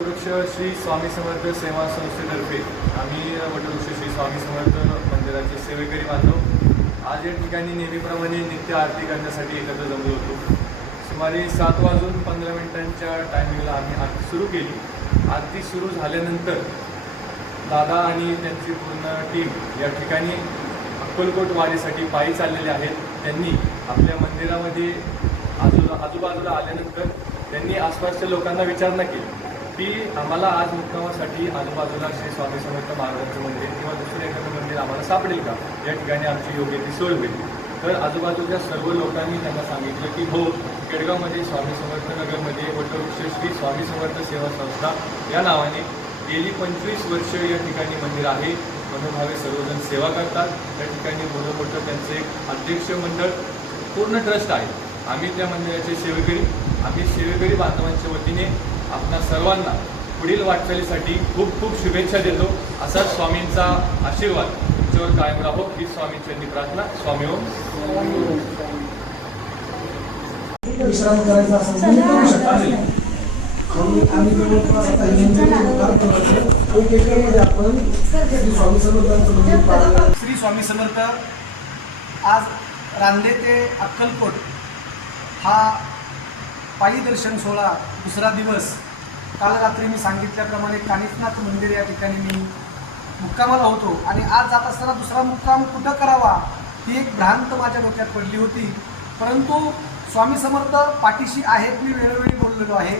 वटवृक्ष श्री स्वामी समर्थ सेवा संस्थेतर्फे आम्ही वटवृक्ष श्री स्वामी समर्थ मंदिराचे सेवेकरी बांधव. आज या ठिकाणी नेहमीप्रमाणे नित्य आरती करण्यासाठी एकत्र जमलो होतो. सुमारे सात वाजून पंधरा मिनिटांच्या टायमिंगला आम्ही आरती सुरू केली. आरती सुरू झाल्यानंतर दादा आणि त्यांची पूर्ण टीम या ठिकाणी अक्कलकोट वारीसाठी पायी चाललेले आहेत. त्यांनी आपल्या मंदिरामध्ये आजू आजूबाजूला आल्यानंतर त्यांनी आसपासच्या लोकांना विचारणा केली. की आम्हाला आज मुक्कामासाठी आजूबाजूला श्री स्वामी समर्थ महाराजांचं मंदिर किंवा दुसरं एखादं मंदिर आम्हाला सापडेल का? या ठिकाणी आमची योग्य ती सोय होईल. तर आजूबाजूच्या सर्व लोकांनी त्यांना सांगितलं की हो केडगावमध्ये स्वामी समर्थ नगरमध्ये वटवृक्ष श्री स्वामी समर्थ सेवा संस्था या नावाने गेली पंचवीस वर्ष या ठिकाणी मंदिर आहे. मनोभावे सर्वजण सेवा करतात. त्या ठिकाणी मोठं मोठं त्यांचे एक अध्यक्ष मंडळ पूर्ण ट्रस्ट आहे. आम्ही त्या मंदिराचे सेवेकरी आम्ही सेवेकरी बांधवांच्या वतीने आपणा सर्वांना पुढील वाटचालीसाठी खूप खूप शुभेच्छा देतो. असा स्वामींचा आशीर्वाद. तुमच्यावर कायम राहो. ही स्वामींची प्रार्थना. स्वामी ओम. विश्राम करायचा असेल करू शकता आम्ही जवळपास आता एक एकरमध्ये आपण श्री स्वामी समर्थांचं मंदिर श्री स्वामी समर्थ आज रांदे ते अक्कलकोट हा पायी दर्शन सोहळा दुसरा दिवस. काल रात्री मी सांगितल्याप्रमाणे कानिफनाथ मंदिर या ठिकाणी मी मुक्कामाला होतो आणि आज जात असताना दुसरा मुक्काम कुठं करावा ही एक भ्रांत माझ्या डोक्यात पडली होती. परंतु स्वामी समर्थ पाठीशी आहेत मी वेळोवेळी बोललेलो आहे.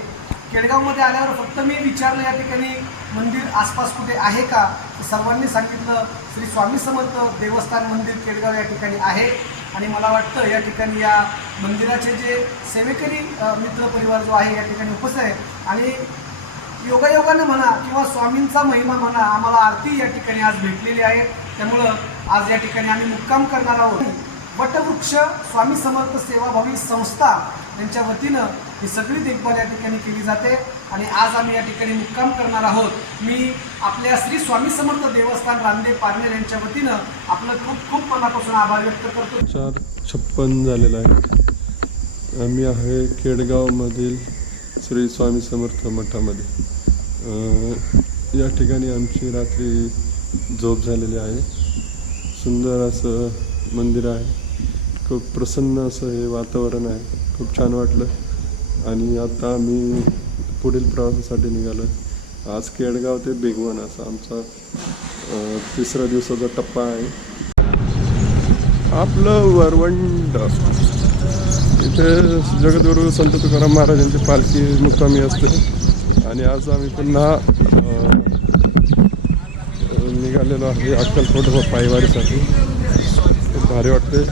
केडगावमध्ये आल्यावर फक्त मी विचारलं या ठिकाणी मंदिर आसपास कुठे आहे का? सर्वांनी सांगितलं श्री स्वामी समर्थ देवस्थान मंदिर केडगाव या ठिकाणी आहे. आणि मला वाटतं या ठिकाणी या मंदिराचे जे सेवेकरी मित्र परिवार जो आहे या ठिकाणी उपस्थित आहे. आणि योगायोगानं म्हणा किंवा स्वामींचा महिमा म्हणा आम्हाला आरती या ठिकाणी आज भेटलेली आहे. त्यामुळं आज या ठिकाणी आम्ही मुक्काम करणार आहोत. वटवृक्ष स्वामी समर्थ सेवाभावी संस्था यांच्या वतीनं ही सगळी देखभाल या ठिकाणी केली जाते. आणि आज आम्ही या ठिकाणी मुक्काम करणार आहोत. मी आपल्या श्री स्वामी समर्थ देवस्थान रामदेव पारनेर यांच्या वतीनं आपलं खूप खूप मनापासून आभार व्यक्त करतो. चार छप्पन झालेला आहे. आम्ही आहे केडगावमधील श्री स्वामी समर्थ मठामध्ये. या ठिकाणी आमची रात्री झोप झालेली आहे. सुंदर असं मंदिर आहे. खूप प्रसन्न असं हे वातावरण आहे. खूप छान वाटलं. आणि आता आम्ही पुढील प्रवासासाठी निघालो आहे आज केडगाव ते बेगवन असा आमचा तिसऱ्या तिसरा दिवसाचा टप्पा आहे. आपलं वरवंड इथे जगद्गुरू संत तुकाराम महाराजांची पालखी मुक्कामी असते. आणि आज आम्ही पुन्हा निघालेलो आहे अक्कलकोट व पायवारीसाठी. खूप भारी वाटते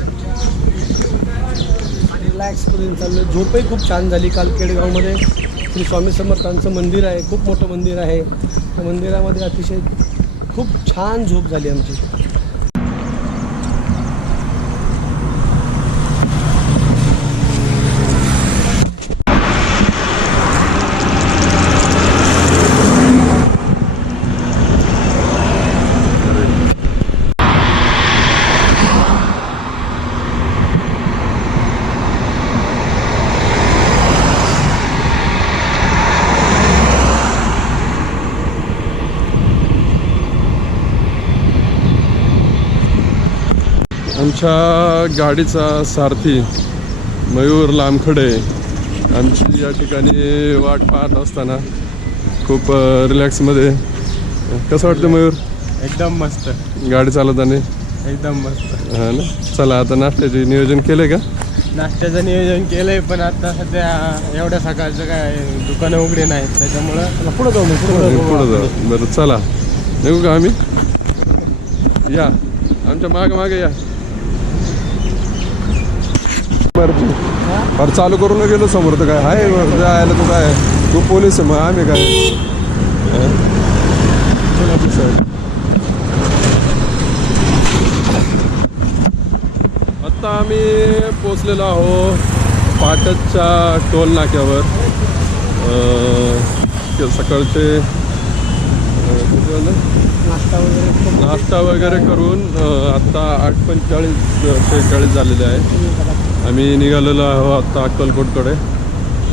रिलॅक्स करून चाललो झोपही खूप छान झाली काल केडगावमध्ये. श्री स्वामी समर्थांचं मंदिर आहे खूप मोठं मंदिर आहे. त्या मंदिरामध्ये अतिशय खूप छान झोप झाली आमची. आमच्या गाडीचा सारथी मयूर लामखडे आमची या ठिकाणी वाट पाहत असताना खूप रिलॅक्समध्ये कसं वाटतं मयूर? एकदम मस्त. गाडी चालवताना? एकदम मस्त. हा ना? चला आता नाश्त्याचे नियोजन केले का? नाश्त्याचं नियोजन केलंय पण आता सध्या एवढ्या सकाळचं काय दुकानं उघडे नाहीत त्याच्यामुळं पुढं जाऊ मग पुढं जाऊ. पुढं जाऊ. बरं चला. निघू का आम्ही? या. आमच्या मागे मागे या. बरं चालू करून गेलो समोर तर काय? हाय जायला तू काय? तू पोलीस आहे मग आम्ही काय? चला तू साहेब. आत्ता आम्ही पोचलेलो आहो पाटसच्या टोल नाक्यावर. सकाळचे? नाश्ता वगैरे करून. आत्ता आठ पंचेचाळीस शेहेचाळीस झालेले आहे. आम्ही निघालेलो आहोत आत्ता अक्कलकोटकडे.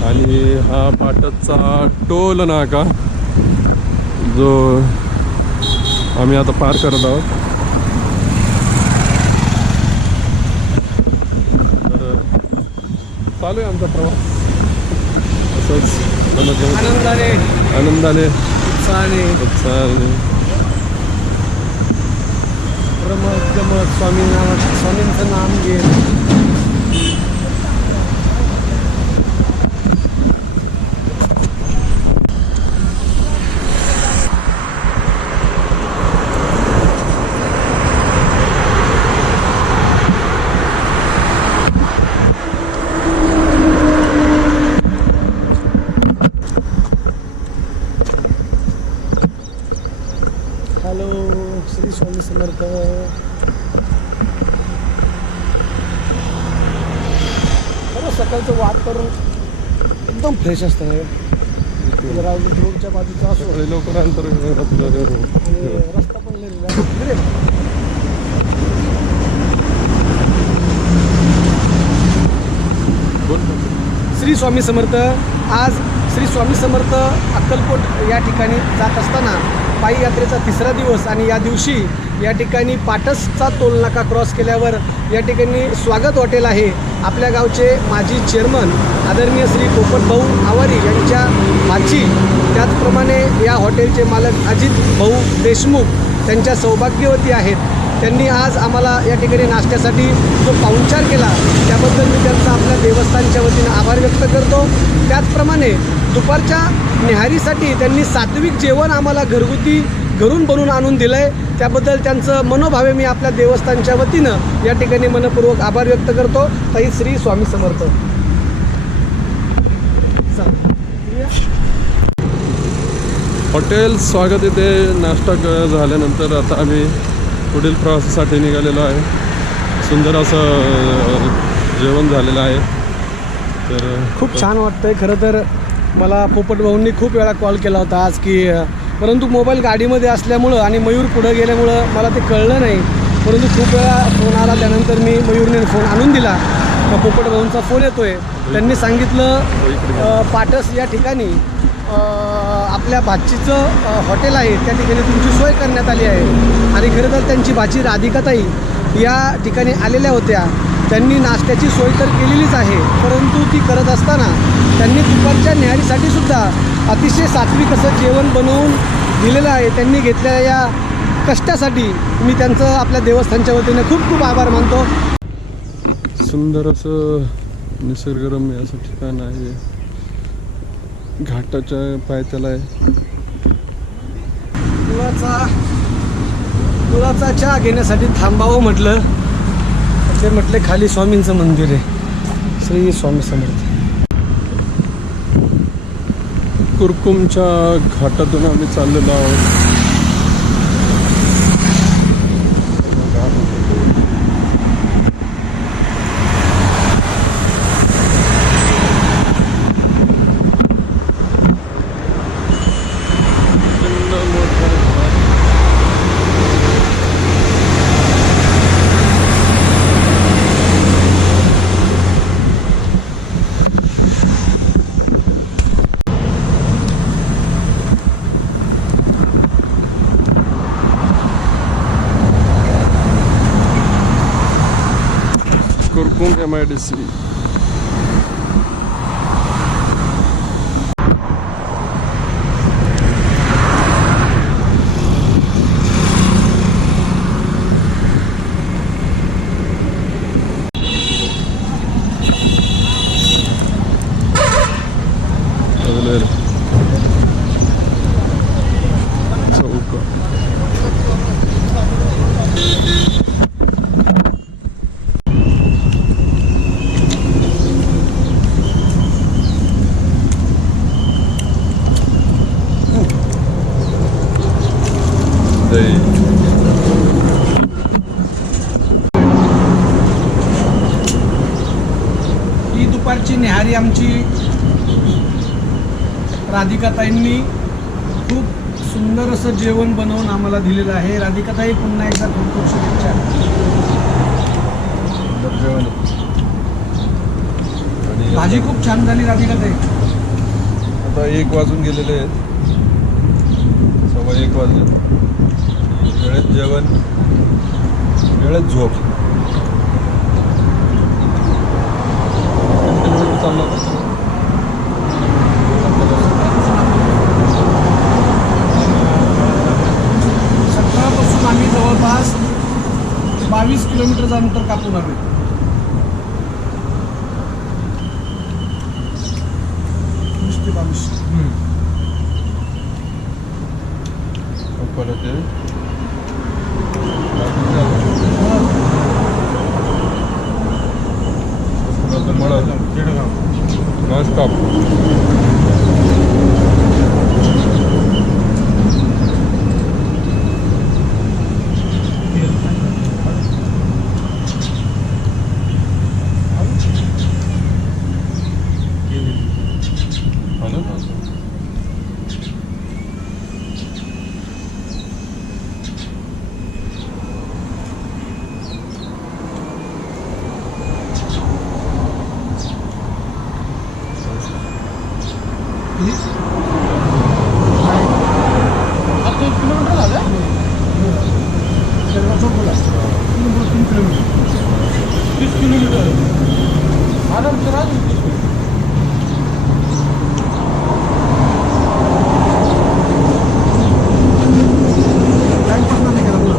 आणि हा पाटसचा टोल नाका जो आम्ही आता पार करत आहोत. तर चालू आहे आमचा प्रवास. असंच आनंदाने. आनंदाने. उत्साहाने. रमत गमत स्वामी स्वामींचं नाम घेत हॅलो श्री स्वामी समर्थ सकाळचं वातावरण एकदम फ्रेश असतं रोडच्या बाजूचा असो. सकाळी लवकर अंतर रस्ता पण. बोल श्री स्वामी समर्थ. आज श्री स्वामी समर्थ अक्कलकोट या ठिकाणी जात असताना पायी यात्रेचा तिसरा दिवस आणि या दिवशी या ठिकाणी पाटसचा टोल नाका क्रॉस केल्यावर या ठिकाणी स्वागत हॉटेल आहे. आपल्या गावचे माजी चेअरमन आदरणीय श्री पोपट भाऊ आवारी यांच्या भाची त्याचप्रमाणे या हॉटेलचे मालक अजित भाऊ देशमुख त्यांच्या सौभाग्यवती आहेत. त्यांनी आज आम्हाला या ठिकाणी नाश्त्यासाठी जो पाहुणचार केला त्याबद्दल मी त्यांचा आपल्या देवस्थानच्या वतीनं आभार व्यक्त करतो. त्याचप्रमाणे दुपारच्या न्याहारीसाठी त्यांनी सात्विक जेवण आम्हाला घरगुती घरून बनवून आणून दिलं आहे त्याबद्दल त्यांचं मनोभावे मी आपल्या देवस्थानच्या वतीनं या ठिकाणी मनपूर्वक आभार व्यक्त करतो. ताई श्री स्वामी समर्थ. हॉटेल स्वागत येथे नाश्ता झाल्यानंतर आता आम्ही पुढील प्रवासासाठी निघालेलो आहे. सुंदर असं जेवण झालेलं आहे. तर खूप छान वाटतंय. खरं तर मला पोपट भाऊंनी खूप वेळा कॉल केला होता आज की परंतु मोबाईल गाडीमध्ये असल्यामुळं आणि मयूर पुढं गेल्यामुळं मला ते कळलं नाही. परंतु खूप वेळा फोन आला त्यानंतर मी मयूरने फोन आणून दिला. पोपट भाऊंचा फोन येतोय. त्यांनी सांगितलं पाटस या ठिकाणी आपल्या भाचीचं हॉटेल आहे. त्या ठिकाणी तुमची सोय करण्यात आली आहे. आणि खरं तर त्यांची भाची राधिकाताई या ठिकाणी आलेल्या होत्या. त्यांनी नाश्त्याची सोय तर केलेलीच आहे परंतु ती करत असताना त्यांनी दुपारच्या न्याहारीसाठी सुद्धा अतिशय सात्विक असं जेवण बनवून दिलेलं आहे. त्यांनी घेतलेल्या या कष्टासाठी मी त्यांचं आपल्या देवस्थानच्या वतीने खूप खूप आभार मानतो. सुंदर असं निसर्गरम्य असं ठिकाण आहे. घाटाच्या पायथ्याला आहे. मुलाचा मुलाचा चहा घेण्यासाठी थांबावं म्हटलं. ते म्हटले खाली स्वामींचं मंदिर आहे. श्री स्वामी समर्थ. कुरकुमच्या घाटातून आम्ही चाललेलो आहोत. segundo e é a maior desse राधिकाताईंनी खूप सुंदर असं जेवण बनवून आम्हाला दिलेलं आहे. राधिकाताई पुन्हा एकदा खूप खूप शुभेच्छा. भाजी खूप छान झाली राधिकाताई. आता एक वाजून गेलेले आहेत. एक वाजले. वेळेत जेवण वेळेत झोप चाललं होतं. सकाळपासून आम्ही जवळपास बावीस किलोमीटरचं अंतर कापून आलो वीस ते बावीस परत ते नॉन स्टॉप आता एक किलोमीटर झालं शेरगाव चौक बोला तीन नंबर तीन किलोमीटर तीस किलोमीटर आराम करा तीस टाईमपासून नाही केला बोला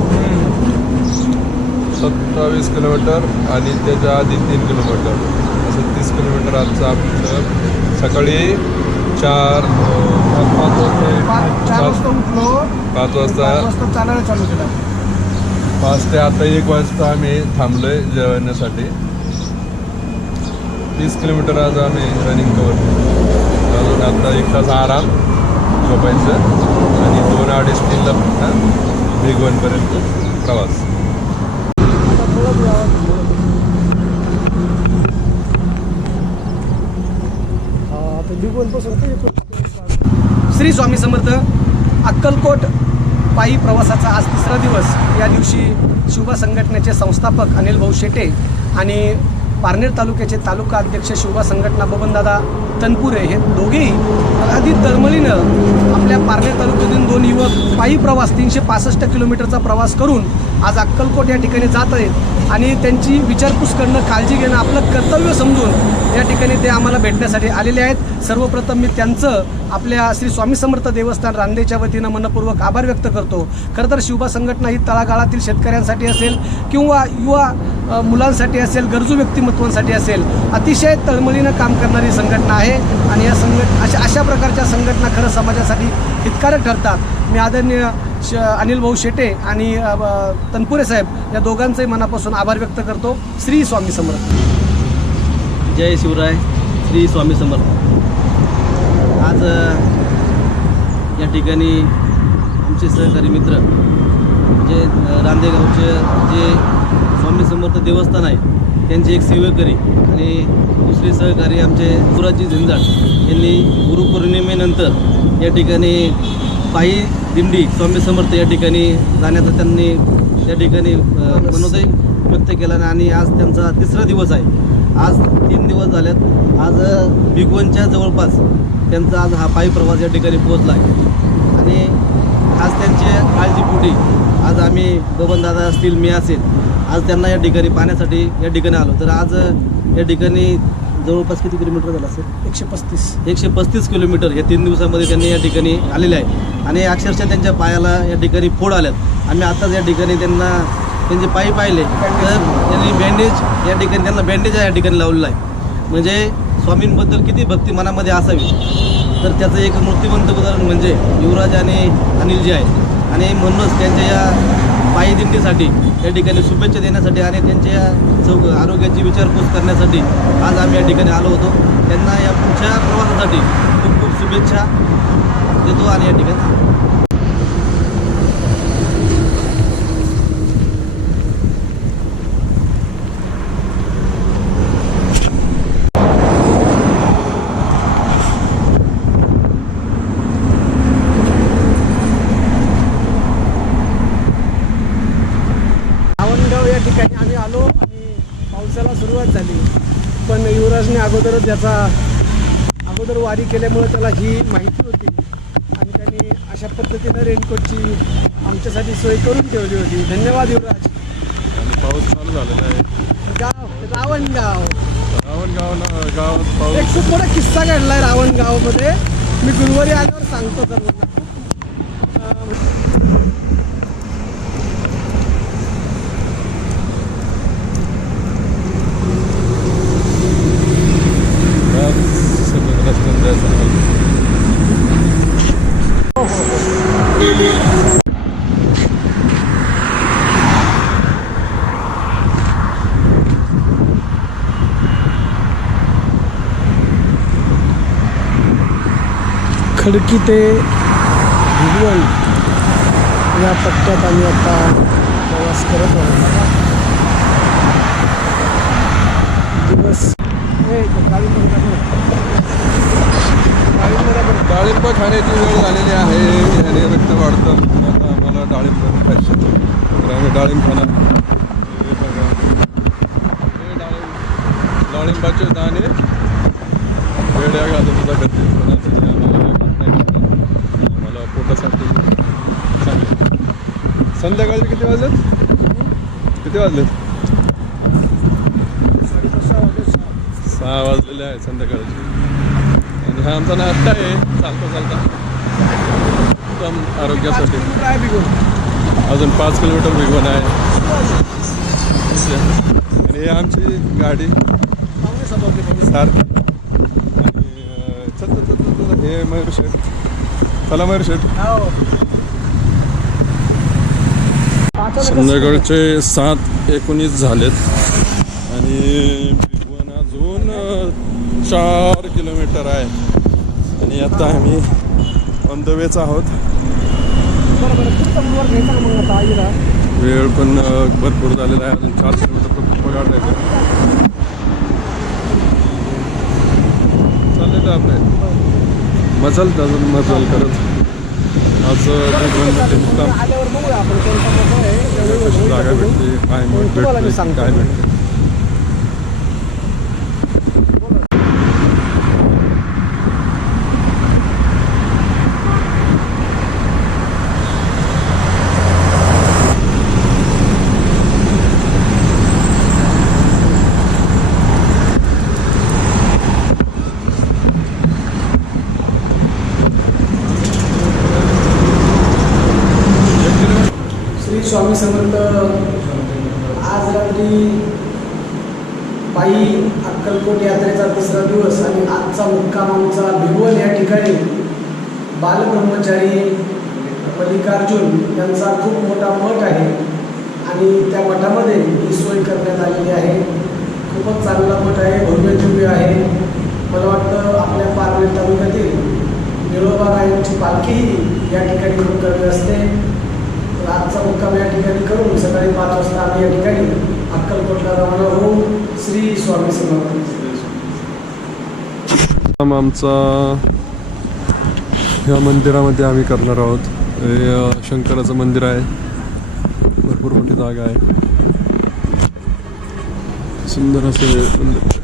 सत्तावीस किलोमीटर आणि त्याच्या आधी तीन किलोमीटर. असं तीस किलोमीटर आजचं आमचं. सकाळी चार पाच वाजता पाच वाजता पाच ते आता एक वाजता आम्ही थांबलोय जेवण्यासाठी. तीस किलोमीटर आज आम्ही रनिंग कवर. अजून आता एक तास आराम झोपायचं आणि दोन अडीच तीनला पुन्हा भिगवणपर्यंत प्रवास. श्री स्वामी समर्थ अक्कलकोट पायी प्रवासाचा आज तिसरा दिवस. या दिवशी शिवबा संघटनेचे संस्थापक अनिल भाऊ शेटे आणि पारनेर तालुक्याचे तालुका अध्यक्ष शिवबा संघटना बबनदादा तनपुरे हे दोघेही अगदी तळमळीनं आपल्या पारनेर तालुक्यातून दोन युवक पायी प्रवास तीनशे पासष्ट किलोमीटरचा प्रवास करून आज अक्कलकोट या ठिकाणी जात आहेत. आणि त्यांची विचारपूस करणं काळजी घेणं आपलं कर्तव्य समजून या ठिकाणी ते आम्हाला भेटण्यासाठी आलेले आहेत. सर्वप्रथम मी त्यांचं आपल्या श्री स्वामी समर्थ देवस्थान रांदेच्या वतीनं मनपूर्वक आभार व्यक्त करतो. खरं तर शिवबा संघटना ही तळागाळातील शेतकऱ्यांसाठी असेल किंवा युवा मुलांसाठी असेल गरजू व्यक्तिमत्वांसाठी असेल अतिशय तळमळीनं काम करणारी संघटना आहे आणि या संघट अशा अशा प्रकारच्या संघटना खरं समाजासाठी हितकारक ठरतात. मी आदरणीय श अनिल भाऊ शेटे आणि तनपुरे साहेब या दोघांचंही मनापासून आभार व्यक्त करतो. श्री स्वामी समर्थ. जय शिवराय. श्री स्वामी समर्थ. आज या ठिकाणी आमचे सहकारी मित्र जे रांदेगावचे जे स्वामी समर्थ देवस्थान आहे त्यांचे एक सेवेकरी आणि दुसरे सहकारी आमचे सुराजी झंझाट यांनी गुरुपौर्णिमेनंतर या ठिकाणी पायी दिंडी स्वामी समर्थ या ठिकाणी जाण्याचा त्यांनी त्या ठिकाणी मनोदय व्यक्त केला आणि आज त्यांचा तिसरा दिवस आहे. आज तीन दिवस झाल्यात आज अ, भिगवणच्या जवळपास त्यांचा आज हा पायी प्रवास या ठिकाणी पोहोचला आहे. आणि खास त्यांच्या काळजीपोटी आज आम्ही बबनदादा असतील मी असेल आज त्यांना या ठिकाणी पाहण्यासाठी या ठिकाणी आलो. तर आज या ठिकाणी जवळपास किती किलोमीटर झालं असेल? एकशे पस्तीस. एकशे पस्तीस किलोमीटर या तीन दिवसामध्ये त्यांनी या ठिकाणी आलेले आहे. आणि अक्षरशः त्यांच्या पायाला या ठिकाणी फोड आल्यात. आम्ही आत्ताच या ठिकाणी त्यांना त्यांचे पायी पाहिले. तर त्यांनी बँडेज या ठिकाणी त्यांना बँडेज या ठिकाणी लावलेला आहे. म्हणजे स्वामींबद्दल किती भक्ती मनामध्ये असावी. तर त्याचं एक मूर्तिमंत उदाहरण म्हणजे युवराज आणि अनिलजी आहे आणि म्हणूनच त्यांच्या या पायी दिंडीसाठी या ठिकाणी शुभेच्छा देण्यासाठी आणि त्यांच्या चौ आरोग्याची विचारपूस करण्यासाठी आज आम्ही या ठिकाणी आलो होतो. त्यांना या पुढच्या प्रवासासाठी खूप खूप शुभेच्छा. देतो आणि या ठिकाणी आवनगाव या ठिकाणी आम्ही आलो आणि पावसाला सुरुवात झाली. पण युवराजने अगोदरच याचा अगोदर वारी केल्यामुळे त्याला ही माहिती होती. अशा पद्धतीनं रेनकोटची आमच्यासाठी सोय करून ठेवली होती. धन्यवाद युवराज. आणि पाऊस चालू झालेला आहे. गाव रावणगाव. रावणगाव गावात एक पाऊस. खूप मोठा किस्सा घडलाय रावणगावमध्ये. मी गुरुवारी आल्यावर सांगतो सर्वांना. अं, सगळं रस्त्यात जायचं आहे. खडकी ते भिगवण या पट्ट्यात आम्ही आता प्रवास करत आहोत दिवस ए, डाळिंब खाण्याची वेळ झालेली आहे याने रक्त वाढतं. आता आम्हाला डाळिंब खायचं तर आम्ही डाळिंब खाणार. हे डाळिंब. डाळिंबाचे दाणे वेड्या घालून सुद्धा खाते पण आता ते आम्हाला काय खात नाही म्हणतात. आम्हाला पोटासाठी चांगलं. संध्याकाळचे किती वाजलेत किती वाजले, सहा. वाजलेले आहे संध्याकाळचे. हा आमचा नाश्ता आहे. चालता चालता. उत्तम आरोग्यासाठी. भिगवण अजून पाच किलोमीटर वेगवान आहे. आणि ही आमची गाडी. सारखी. आणि हे मयूर शेठ. चला मयूर शेठ. हो. संध्याकाळचे सात एकोणीस झालेत. आणि भिगवण चार किलोमीटर आहे. आणि आता आम्ही ऑन द वेच आहोत. वेळ पण भरपूर झालेला आहे. अजून चार किलोमीटर फक्त गाठायचं चाललेलं आपले? मजल अजून मजल करत. आज भिगवणमध्ये मुक्काम. कशी जागा. भेटते काय भेटते. काय भेटते स्वामी समर्थ आज रात्री पायी अक्कलकोट यात्रेचा तिसरा दिवस आणि आजचा मुक्काम आमचा भिगवण या ठिकाणी. बालब्रह्मचारी मल्लिकार्जुन यांचा खूप मोठा मठ आहे आणि त्या मठामध्ये ही सोय करण्यात आलेली आहे. खूपच चांगला मठ आहे भव्य दिव्य आहे. मला वाटतं आपल्या पारनेर तालुक्यातील निळोबा रायांची पालखीही या ठिकाणी करत असते. आजचा मुक्काम या ठिकाणी करून सकाळी पाच वाजता आम्ही या ठिकाणी अक्कलकोटला रवाना होऊन श्री स्वामी समर्थ. आमचा या मंदिरामध्ये आम्ही करणार आहोत. हे शंकराचं मंदिर आहे. भरपूर मोठी जागा आहे. सुंदर असं मंदिर.